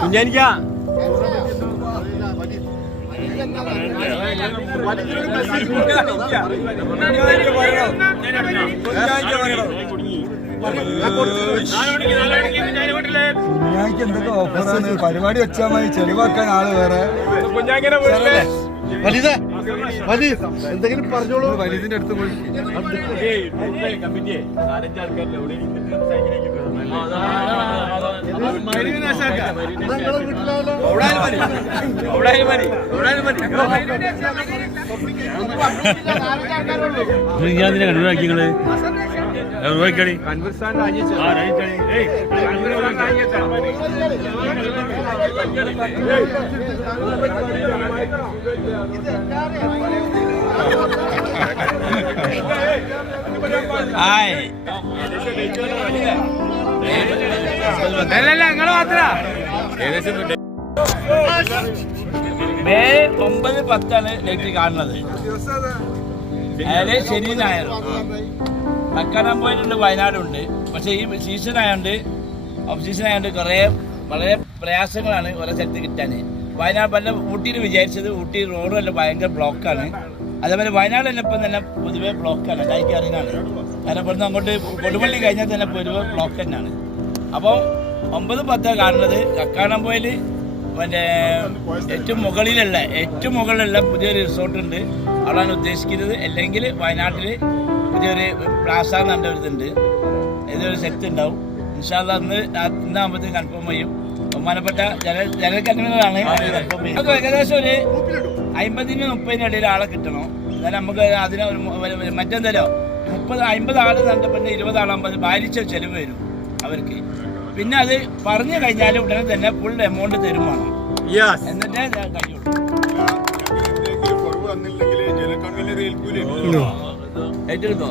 കുഞ്ഞാനിക്കാ എന്തൊക്കെ ഓഫറാണ് പരിപാടി വെച്ചാൽ മതി ചെലവാക്കാൻ ആള് വേറെ എന്തെങ്കിലും പറഞ്ഞോളൂ വലുതിന്റെ അടുത്ത് പോയി കണ്ടുപിടിക്കി നിങ്ങള് നിങ്ങള് മാത്ര മെയ് 9-10 ലൈറ്റ് കാണുന്നത്. അതായത് ശനി ഞായർ കക്കാടംപൊയിലുണ്ട്, വയനാടുണ്ട്. പക്ഷെ ഈ സീസൺ ആയതുകൊണ്ട് ഓഫ് സീസൺ ആയതുകൊണ്ട് വളരെ പ്രയാസങ്ങളാണ് ഓരോ സ്ഥലത്ത് കിട്ടാൻ. വയനാട് വല്ല ഊട്ടിയിൽ വിചാരിച്ചത് ഊട്ടി റോഡ് വല്ല ഭയങ്കര ബ്ലോക്കാണ്. അതേപോലെ വയനാട് തന്നെ ഇപ്പം തന്നെ പൊതുവെ ബ്ലോക്കാണ്. എനിക്ക് അറിയുന്നതാണ്. കാരണം ഇവിടുന്ന് അങ്ങോട്ട് കൊടുവള്ളി കഴിഞ്ഞാൽ തന്നെ പൊതുവെ ബ്ലോക്ക് തന്നെയാണ്. അപ്പോൾ 9-10 കാണുന്നത് കക്കാടംപൊയിൽ മറ്റേ ഏറ്റവും മുകളിലുള്ള പുതിയൊരു റിസോർട്ടുണ്ട്. അവിടെയാണ് ഉദ്ദേശിക്കുന്നത്. അല്ലെങ്കിൽ വയനാട്ടിൽ പുതിയൊരു പ്ലാസ എന്ന് പറഞ്ഞ ഒരു ഇതുണ്ട്. ഇതൊരു സെറ്റ് ഉണ്ടാവും. ഇൻഷാ അല്ലാഹ് ഇന്നാകുമ്പോഴത്തേക്ക് കൺഫേം ചെയ്യും. ബഹുമാനപ്പെട്ട ജനറൽ കൺവീനറാണ് കൺഫേം ചെയ്യും. നമുക്ക് ഏകദേശം ഒരു 50-30 ഇടയിൽ ആളെ കിട്ടണം. എന്നാലും നമുക്ക് അതിന് മറ്റെന്തല്ലോ 50 ആൾ കണ്ടപ്പോൾ 20 ആളാകുമ്പോൾ അത് ഭാരിച്ച ചെലവ് വരും അവർക്ക്. പിന്നെ അത് പറഞ്ഞു കഴിഞ്ഞാൽ ഉടനെ തന്നെ ഫുൾ എമൗണ്ട് തരുമാണ്. എന്നിട്ടേ കഴിയുള്ളൂ. ഏറ്റെടുത്തോ